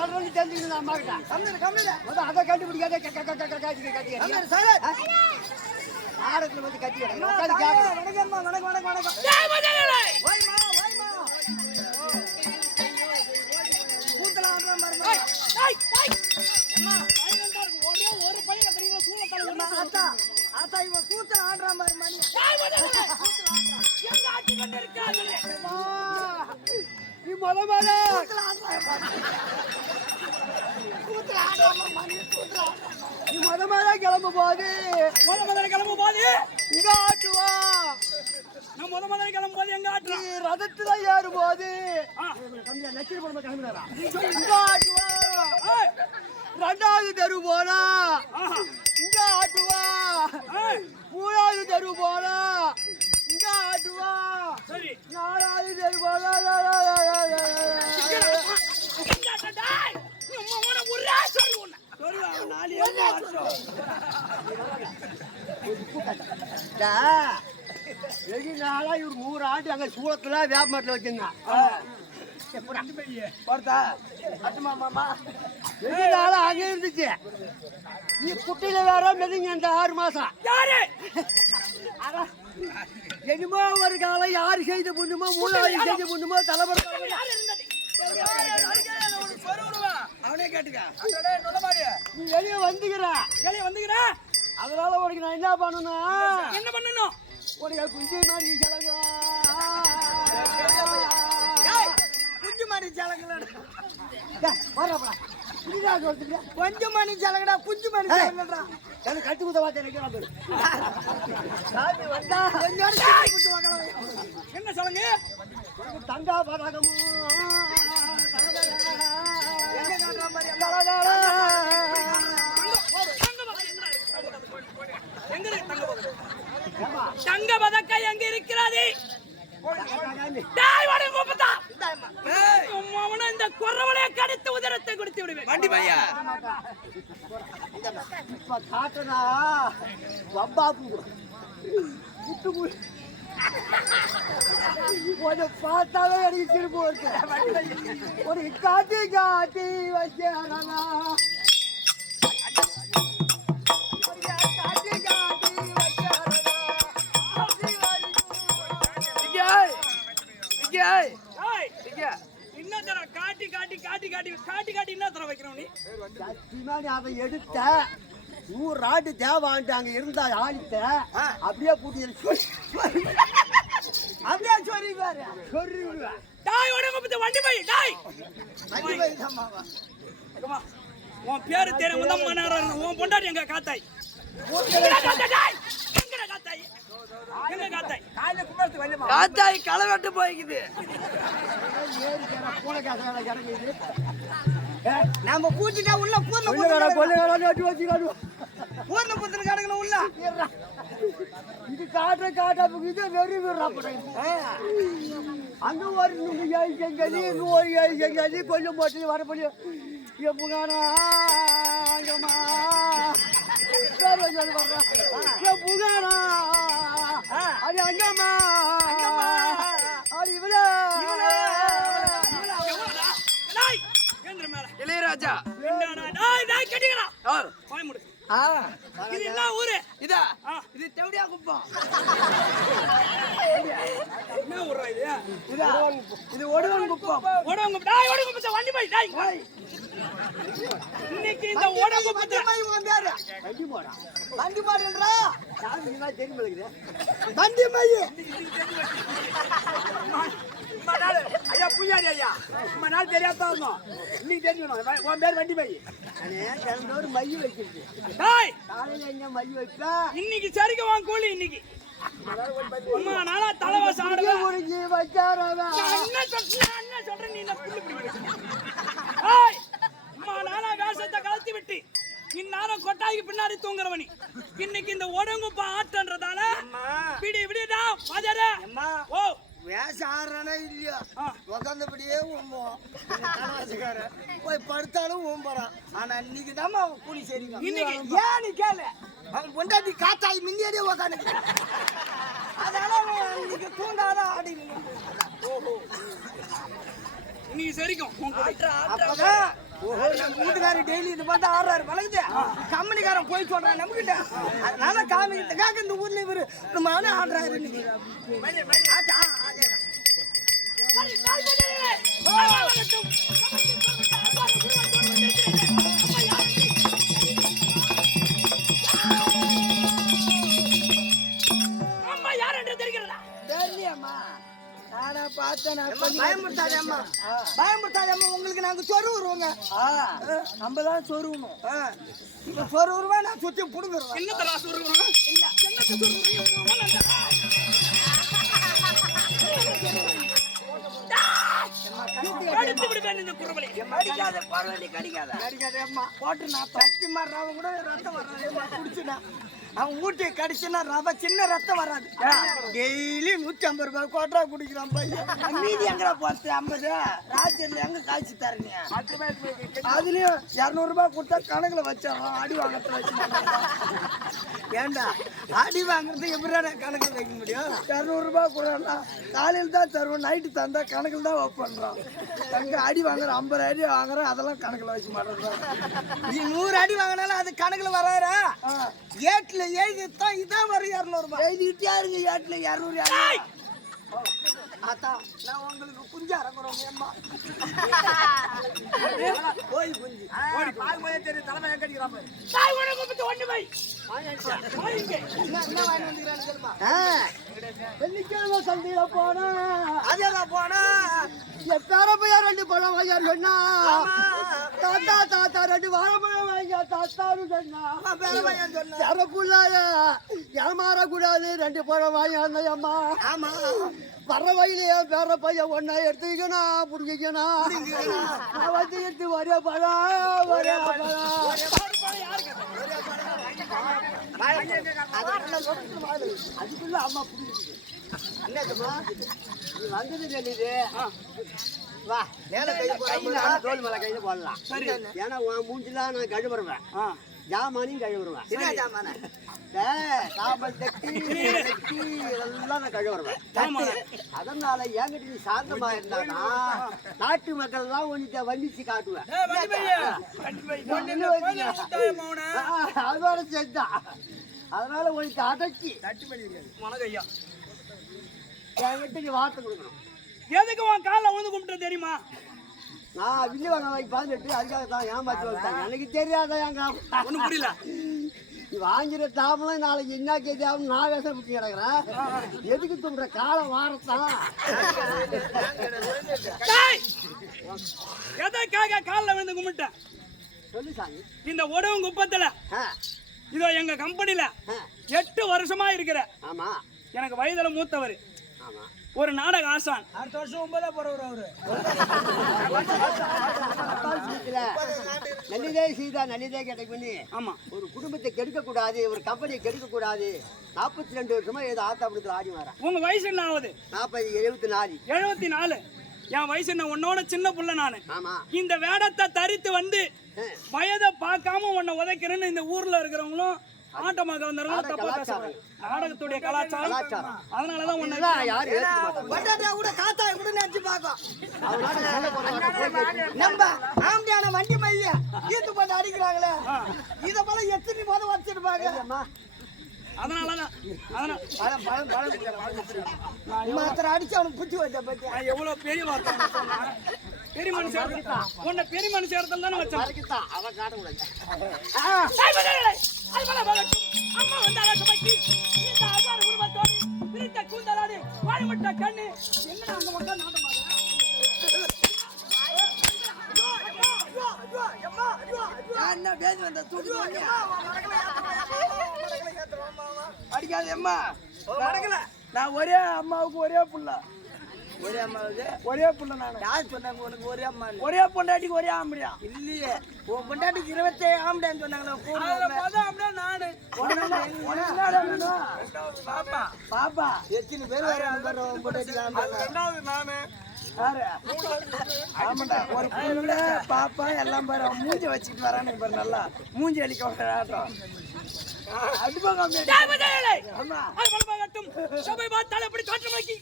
சொல்றது தெரிஞ்சுக்கணும் அம்மா கிட்ட அதை கண்டுபிடிக்காத கட்டி ஆடத்துல வந்து கட்டி உட்காந்து கேட்கணும் வணக்கம் வணக்கம் வணக்கம் வாய்மா கூத்தலாம் ஒரே ஒரு பையன் ஒண்ணு அத்தா அத்தா இவன் கூத்தல ஆடுற மாதிரி மணி எங்க ஆட்சி கொண்டு இருக்காங்க நீ முத. நீ முத முத கிளம்பும் போது முத முதல்ல கிளம்பும் போது இங்க ஆட்டுவா நான் முத முதல்ல கிளம்பும் போது எங்க நீ ஆட்டுறோம் ரதத்துல ஏறும் போது நெச்சிரி போடும்போது கிளம்பினாரா இங்க ஆட்டுவா ரெண்டாவது தெரு போனா. இங்க ஆட்டுவா மூணாவது தெரு போனா. இங்க ஆட்டுவா சரி. வெகு நாளா இவர் நூறு ஆண்டு அங்க சூளத்துல வேப்பமரத்துல வச்சிருந்தான் பார்த்தா அட்டுமா மாமா வெகு நாளா அங்க இருந்துச்சு? நீ குட்டையில வேற மெதுங்க இந்த ஆறு மாசம். யாரு? என்னமோ ஒரு காலம் யாரு செய்த புண்ணுமோ மூணாவது செய்த புண்ணுமோ இருந்தது அவனே கேட்டுக்க. நீ வெளியே வந்துக்கிற. வெளிய வந்துக்கிறா? அதனால உனக்கு நான் என்ன பண்ணணும்? என்ன பண்ணணும்? உனக்கு குஞ்சு மாதிரி கிழங்கா குஞ்சு வரப்படா இதுதான் சொல்றீங்க? கொஞ்சம் மணி சலங்கடா குஞ்சு மணி எனக்கு கட்டு குத்த வார்த்தை. சாமி வந்தா. கொஞ்சம் என்ன சொல்லுங்க தங்கா பதகமும். விட்டு போய் உன்னை பார்த்தாலே எனக்கு திரும்ப வருது. உனக்கு காட்டி காட்டி வச்சாரா காட்டி காட்டி ஏய் என்ன தர காட்டி காட்டி காட்டி காட்டி காட்டி காட்டி என்ன தர வைக்கிறோம் நீ. அதை எடுத்த நூறு ஆட்டு தேவான்ட்டு அங்க இருந்தா ஆடித்த அப்படியே கூட்டி அப்படியே சொல்லி பாரு சொல்லி டாய் முப்பத்து வண்டி பை டாய். வண்டி உன் பேரு தெரியும் மணி உன் பொண்டாட்டி எங்க காத்தாய்? எங்கடா காத்தாய், டாய்? எங்கடா காத்தாய்? எங்க காத்தாய்? காத்தாய் களை வெட்டு போய்க்குது. நம்ம பூச்சிட்டா உள்ள பூர்ண பூர்ண புத்திர கிடக்கணும் உள்ள. இது காட்டுற காட்டாப்புக்கு இது வெறி விடுறாப்பட அங்க ஒரு செங்கலி இங்க ஒரு செங்கலி கொஞ்சம் போட்டு வரப்படி. எப்புகானா அங்கம்மா பேர் வச்சு வர்றான் எப்புகானா அது அங்கம்மா மூடு. இது என்ன ஊரு? இதா. ஆ, இது தெவடியா குப்பம். என்ன ஊர்றா இது? இது. ஒடுவன் குப்பம். ஓடவங்க- டாய், ஓடவங்க பத்த வண்டி போய், டாய். இன்னைக்கு இந்த ஓடவங்க பத்த- வண்டி போடா. வண்டி மாடுன்றா சாமி தெரியுமா வண்டி மைய நாளு, ஐயா, பூஜாரி ஐயா. இம்மா நாள் தெரியாத இருந்தோம். இன்னைக்கு தெரிஞ்சுக்கணும். உன் பேர் வண்டி பை. நானே தினந்தோறும் மைய வைக்கிறது காலையில எங்க வைப்பேன் இன்னைக்கு சரிக்கு வாங்க கூலி இன்னைக்கு அம்மா நாளா ஆடுவேன் உனக்கு வைக்காரவன் நான் என்ன சொல்றேன் என்ன சொல்றேன் நீ என்ன புல்லு பிடிக்கிற? ஏய், அம்மா நானா வேஷத்தை கலத்தி விட்டு இந்நேரம் கொட்டாய்க்கு பின்னாடி தூங்குறவனி இன்னைக்கு இந்த உடங்குப்பா ஆட்டன்றதால பாஜாரா அம்மா ஓ வேஷம் ஆடுறானே இல்லையோ. உக்காந்தபடியே ஊம்புவோம் கனவாசிக்காரன் போய் படுத்தாலும் ஊம்புறான். ஆனா இன்னைக்கு தான் அவன் கூலி சரிங்க இன்னைக்கு? ஏன் நீ கேளு? அவன் பொண்டாட்டி காத்தாய் முன்னாடியே உக்காந்து அதனால இன்னைக்கு தூண்டாத ஆடி இன்னைக்கு சரிக்கும். அப்பதான் ஓஹோ வீட்டுக்காரர் டெய்லி இது பார்த்தா ஆடுறாரு பழகுது. கம்பெனிக்காரன் போய் சொல்றான் நம்ம கிட்ட அதனால காமிக்கிறதுக்காக இந்த ஊர்ல இவரு ஆளு ஆடுறாரு. தெரிகிறதா? தெரியலையேம்மா. நானா பார்த்தேன், பயமுறுத்தாதேம்மா. பயமுறுத்தாதேம்மா, உங்களுக்கு நாங்க சொருவுருவோங்க. நம்ம தான் சொருவணும். இப்ப சொருவுருவா, நான் சுத்தி புடுங்குருவேன். என்னத்த ராசு வருகிறோம் இல்ல குறுவலை கடிக்காத, பரவாயில்லை, கடிக்காத. கடிக்காதேம்மா. போட்டு நான் மாறுறவன் கூட ரத்தம் வராதேம்மா, குடிச்சுனா. அவன் ஊட்டி கடிச்சுன்னா ரவ சின்ன ரத்தம் வராது. டெய்லி நூத்தி ஐம்பது ரூபாய் கோட்டா குடிக்கிறான் பையன். மீதி எங்கடா போறது ஐம்பது ராத்திரில எங்க காய்ச்சி தரீங்க அதுலயும் இருநூறு ரூபாய் கொடுத்தா கணக்குல வச்சிடறோம் அடி வாங்கறத வச்சு ஏண்டா? அடி வாங்குறது எப்படிடா கணக்குல வைக்க முடியும்? இரநூறு ரூபாய் கொடுறா காலையில் தான் தருவோம் நைட்டு தந்தா கணக்குல தான் ஒர்க் பண்றோம். எங்க அடி வாங்குற ஐம்பது அடி வாங்குறோம் அதெல்லாம் கணக்குல வச்சு மாட்டோம் நீ நூறு அடி வாங்கினாலும் அது கணக்குல வராதா ஏட்ல எழுதி தான் இதான் வரும் இரநூறு ரூபாய் எழுதிட்டே இருங்க ஏட்ல இரநூறு அதான் நான் உங்களுக்கு குஞ்சு அறக்குறோம் ஏம்மா? போய் குஞ்சு. ஓடி பாக்கும்போதே தெரியும் தலைமை கடிக்கிறான். தாய் உனக்கு பத்தி ஒண்ணு தெரியுமா? வெள்ளிக்கிழமை சந்தையில போனா. அதேதான் போனா. என் ரெண்டு பழம் வாங்க சொன்னா. தாத்தா தாத்தா ரெண்டு வாழைப்பழம் சொன்னான். தரக்குள்ளாய ஏமாறக்கூடாது ரெண்டு பழம் வாங்கி வந்தையம்மா ஆமா. வர வயலையே பேர பையன் ஒன்னா எடுத்துக்கணும் புடிக்கணும் வந்து எடுத்து ஒரே பழம் ஒரே பழம். அதுக்குள்ள அம்மா நீ வந்தது சொல்லிது வா. மேல கை போடாம தோல் மேல கையில போடலாம். சரி. ஏன்னா உன் மூஞ்சிலாம் நான் கழுவுறேன். ஜாமானையும் கழுவுறேன். என்ன ஜாமான? சாம்பல் தட்டி தட்டி. இதெல்லாம் நான் கழுவுறேன். அதனால என்கிட்ட நீ சாந்தமா இருந்தானா நாட்டு மக்கள் தான் உன்கிட்ட வண்டிச்சு காட்டுவேன். அதோட செஞ்சான் அதனால உனக்கு வணக்கம் என்கிட்ட நீ வார்த்தை கொடுக்கணும். எதுக்கு உன் காலில் விழுந்து கும்பிட்டு தெரியுமா? நான் வில்லு வாங்க வாங்கி பார்த்துட்டு அதுக்காக தான் ஏமாத்தி வந்தாங்க எனக்கு தெரியாதா எங்க ஒண்ணும் புரியல. நீ வாங்கிற தாமலாம் நாளைக்கு என்ன ஆகும்? நான் வேஷம் விட்டு கிடக்குறேன். எதுக்கு தும்புற காலம் வாரத்தான்! எதற்காக காலில் விழுந்து கும்பிட்டேன் சொல்லு சாமி. இந்த உடவு குப்பத்துல. இதோ எங்க கம்பெனில ஆ. எட்டு வருஷமா இருக்கிற ஆமா. எனக்கு வயதுல மூத்தவர். ஒரு நாடக ஆசான். அடுத்த வருஷம் ஒன்பதா போறவர் அவரு. நல்லதே செய்தா நல்லதே கிடைக்கும்னு ஆமா. ஒரு குடும்பத்தை கெடுக்க கூடாது ஒரு கம்பெனியை கெடுக்க கூடாது நாற்பத்தி ரெண்டு வருஷமா ஏதோ ஆத்தாபுரத்தில் ஆடி வரேன். உங்க வயசு என்ன ஆகுது? நாற்பது எழுபத்தி நாலு எழுபத்தி நாலு என் வயசு என்ன? உன்னோட சின்ன புள்ள நானு. ஆமா. இந்த வேடத்தை தரித்து வந்து. வயதை பார்க்காம உன்னை உதைக்கிறேன்னு இந்த ஊர்ல இருக்கிறவங்களும் ஆட்டமாக வந்தவங்களும் தப்பா. பேசுறாங்க நாடகத்துடைய கலாச்சாரம். அதனாலதான் ஏத்துக்க மாட்டாங்க? வண்டாட்டா கூட காத்தாய் கூட நினைச்சு கேட்டு. நம்ம ஆம்பியான வண்டி மைய ஈத்து போட்டு அடிக்கிறாங்களே. இத போல எத்தனை போத வச்சிருப்பாங்க அதனாலதான் மாத்திர அடிச்சு அவனுக்கு புத்தி வச்ச பத்தி நான் எவ்வளவு பெரிய வார்த்தை. பெரிய மனுஷன் உன்னை பெரிய மனுஷன் இடத்துல தானே வச்சேன் அவன் காட்டக்கூடாது. தாய் போகட்டும் அம்மா வந்தாளா சபைக்கு, இந்த அகார உருவத்தோடு, விரித்த கூந்தலோடு, வாய்முட்ட கண்ணு, என்ன அங்க மக்கள் நாட்டம் என்ன பேதி வந்த தூக்கி அடிக்காது அம்மா. நான் ஒரே அம்மாவுக்கு ஒரே புள்ள. ஒரே அம்மாவுக்கு ஒரே புள்ள நானு. யார் சொன்னாங்க உனக்கு ஒரே அம்மா ஒரே பொண்டாட்டிக்கு ஒரே ஆம்படியா இல்லையே. உன் பொண்டாட்டிக்கு இருபத்தேழு ஆம்பளைன்னு சொன்னாங்களே நானு. பாப்பா. பாப்பா. எத்தனை பேர் உன் பொண்டாட்டிக்கு யாரு? ஆமாண்டா ஒரு புள்ள பாப்பா எல்லாம் பாரு மூஞ்சி வச்சுட்டு வரானு பாரு நல்லா. மூஞ்சி அடிக்க வராட்டம் சபை பார்த்தால் எப்படி காற்றமாக்கி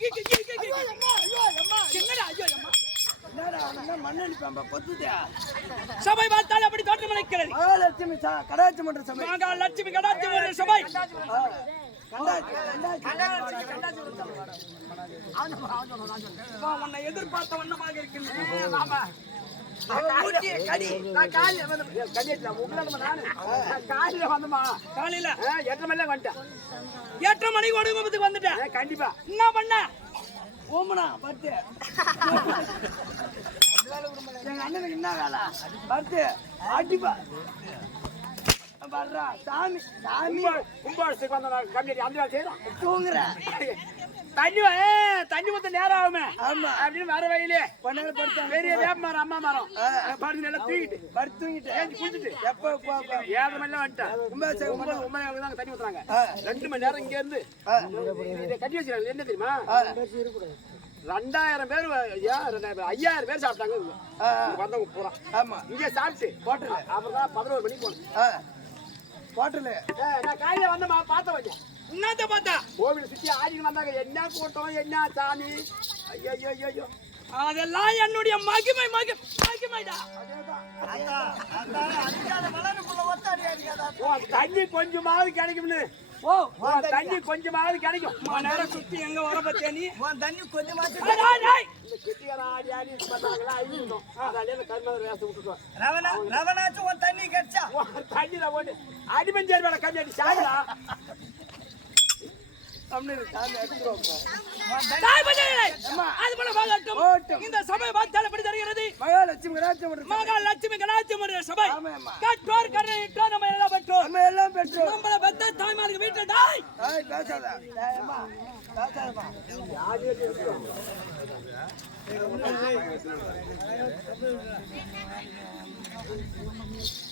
என்னடா ஐயோ அம்மா சபை பார்த்தால் அப்படி தோற்றமளிக்கிறது மகாலட்சுமி சா கடாச்சி மன்ற சபை லட்சுமி கடாட்சி ஒரு சபை உன்னை எதிர்பார்த்த வண்ணமாக இருக்கின்றது காலையில எட்டரை மணில வந்துட்டேன். எட்டரை மணிக்கு ஒடுங்கும்பத்துக்கு வந்துட்டேன். கண்டிப்பா. என்ன பண்ண? ஓமனா பத்து எங்க அண்ணனுக்கு என்ன வேலை? பத்து அடிப்பா. வர்றா. சாமி சாமி. கும்பாபிஷேகம் வந்த கம்மியாடி அந்த வேலை செய்யறோம் தூங்குற. தண்ணி தண்ணி மொத்தம் நேரம் ஆகுமே. ஆமா. அப்படின்னு வர வயலே பொண்ணு படுத்தாங்க பெரிய வேப்ப மரம். அம்மா மரம். படுத்து நல்லா தூக்கிட்டு படுத்து தூங்கிட்டு. குளிச்சுட்டு. எப்ப போ- ஏழரை மணில வந்துட்டேன். ஒன்பது ஒன்பது தான் தண்ணி ஊத்துறாங்க. ரெண்டு மணி நேரம் இங்க இருந்து கட்டி வச்சிருக்காங்க என்ன தெரியுமா. ரெண்டாயிரம் பேர் ரெண்டாயிரம்? ஐயாயிரம் பேர் சாப்பிட்டாங்க வந்தவங்க பூரா. ஆமா. இங்கே சாப்பிட்டு. ஹோட்டலு. அப்புறம் தான் பதினோரு மணிக்கு போனேன். ஹோட்டலு. நான் காலையில வந்தமா பார்த்த வந்தேன் என்னத்த பார்த்தா. கோவில் சுத்தி ஆடிட்டு வந்தாங்க. என்ன கூட்டம் என்ன சாமி? ஐயோ ஐயோ ஐயோ அதெல்லாம் என்னுடைய மகிமை மகி மகிமைடா. தண்ணி கொஞ்சமாவது கிடைக்கும்னு. ஓ தண்ணி கொஞ்சமாவது கிடைக்கும். நேரம் சுத்தி எங்க வர பத்தியா நீ? உன் தண்ணி போட்டு அடிமஞ்சேரி மேல கம்மி அடி சாகுடா. தமிழ் சாமி எடுத்துருவோம் தாய் பஜனைகளே, அது போல வாழட்டும். ஓட்டும். இந்த சபை பார்த்தால் எப்படி தெரிகிறது? மகாலட்சுமி கடாச்சி மன்ற சபை. கற்றோர் கருணையிட்டோர் நம்ம எல்லாம் பெற்றோர். நம்ம எல்லாம் பெற்றோம் நம்மள பெத்த தாய்மாருக்கு வீட்டுல தாய். ஏய், பேசாத.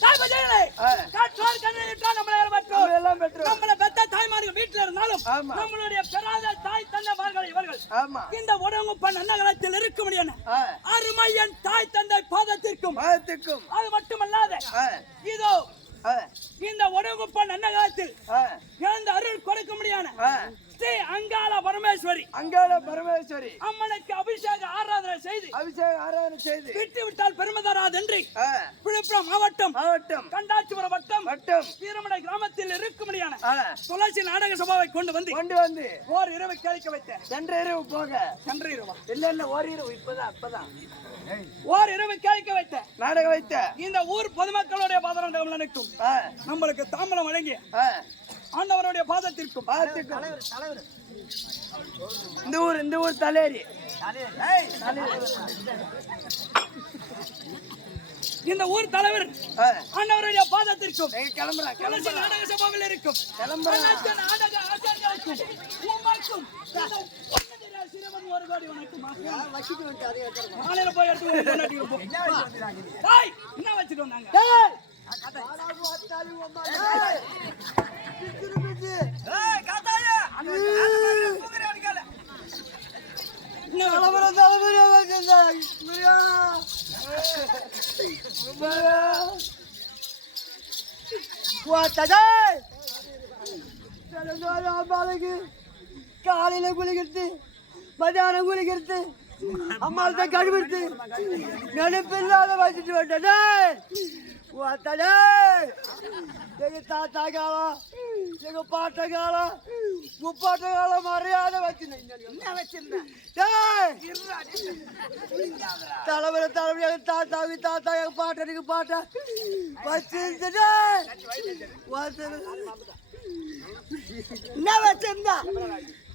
தாய் பஜனைகளே, ஆ. கற்றோர் கருணையிட்டோர் நம்ம எல்லாம் பெற்றோர். நம்மள பெத்த தாய்மாருக்கு வீட்டுல இருந்தாலும். நம்மளுடைய பெறாத தாய் தந்தைமார்கள் இவர்கள். இந்த உடங்குப்பன் அன்னகலத்தில் இருக்க முடியும் ஆ, அருமை என் தாய் தந்தை பாதத்திற்கும். அது மட்டுமல்லாத இதோ இந்த உடங்குப்பன் அன்னகாலத்தில் பரமேஸ்வரி. அங்காள பரமேஸ்வரி. அம்மனுக்கு அபிஷேக ஆராதனை செய்து அபிஷேக ஆராதனை செய்து. விட்டு விட்டால் பெருமை தராதென்று ஆ, விழுப்புரம் மாவட்டம் மாவட்டம். கண்டாச்சிபுரம் வட்டம் வட்டம். வீரமடை கிராமத்தில் இருக்க முடியான ஆ, துளசி நாடக சபாவை கொண்டு வந்து கொண்டு வந்து ஓர் இரவு கேட்க வைத்தேன். சென்ற இரவு போக. சென்ற இரவா. இல்ல இல்ல ஒரு இரவு இப்பதான் அப்பதான். ஓர் இரவு கேட்க வைத்தேன். நாடகம் வைத்த இந்த ஊர் பொதுமக்களுடைய பாதரண்டம் நினைக்கும் நம்மளுக்கு தாம்பரம் வழங்கிய ஆ, ஆண்டவருடைய பாதத்திற்கும் பாத்துக்கும் இந்த ஊர் இந்த ஊர் தலையரி இந்த ஊர் தலைவர் ஆண்டவருடைய பாதத்திற்கும். துளசி கிளம்புறேன் நாடக சபாவில் இருக்கும். கிளம்புறேன். அனைத்து நாடக ஆச்சாரியர்களுக்கும் உமக்கும் சிறுவன் ஒரு கோடி வணக்கம். போய் எடுத்து என்ன காலையில குளிக்கிறது மதியானம் குளிக்கிறது அம்மாள்கிட்ட கழுவிடுத்து நெருப்பில்லாத வச்சுட்டு வந்தேன் போத்ததே எங்க தாத்தா காலம் எங்க பாட்ட காலம் முப்பாட்ட காலம் மரியாதை வச்சிருந்தேன் என்ன வச்சிருந்தேன் டேய்! தலைமுறை தலைமுறை தாத்தாவுக்கு தாத்தா எங்க பாட்டனுக்கு பாட்டா வச்சிருந்தே என்ன வச்சிருந்தா?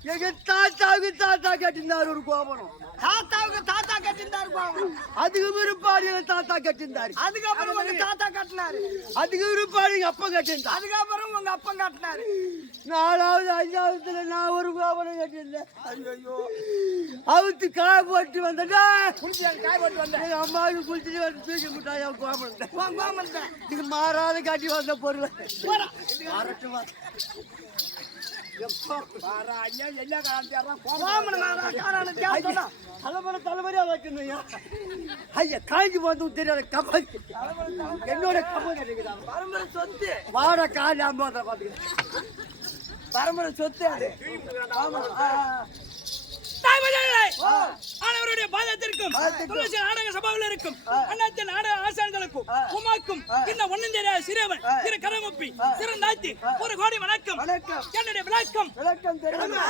எங்க தாத்தாவுக்கு தாத்தா கட்டிருந்தாரு ஒரு கோபனம் தாத்தாவுக்கு தாத்தா கட்டிருந்தாரு பாவம் அதுக்கு விருப்பாடு எங்க தாத்தா கட்டிருந்தாரு அதுக்கப்புறம் உங்க தாத்தா கட்டினாரு. அதுக்கு விருப்பாடு எங்க அப்பா கட்டிருந்தாரு அதுக்கப்புறம் உங்க அப்பன் கட்டினாரு. நாலாவது அஞ்சாவதுல நான் ஒரு கோபனம் கட்டியிருந்தேன். ஐயோ அவுத்து காய போட்டு வந்தா குளிச்சு காய போட்டு வந்தேன். எங்க அம்மாவுக்கு குளிச்சுட்டு வந்து தூக்கி கோமன் வாங்க வாங்க இது மாறாத காட்டி வந்த பொருள். தலைமுறை தலைமுறையா ஐயா காய்ச்சி வந்து தெரியாத கபல் என்னோட கிடைக்குது பரம்பரை சொத்து வாட காலி பரம்பரை சொத்து அது பாதத்திற்கும் துளசி நாடக சபாவில் இருக்கும். அனைத்து நாடக ஆசான்களுக்கும் உமாக்கும் இந்த ஒண்ணும் தெரியாத சிறுவன் திரு கரமுப்பி திரு நாத்தி ஒரு கோடி வணக்கம். வணக்கம். என்னுடைய விளக்கம். விளக்கம் தெரியுமா?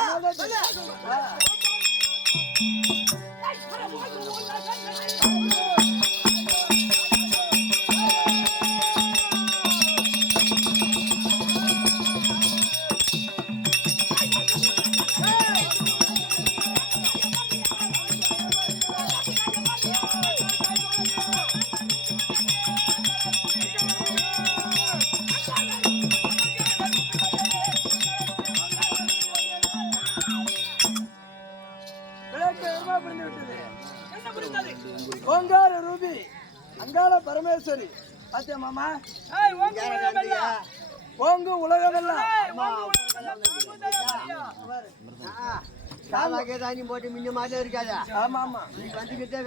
மாமா. ஏய், ஓங்கு உலகமெல்லாம். போட்டு மிஞ்ச மாதிரி இருக்காதா? ஆமா ஆமா நீ வந்துகிட்டே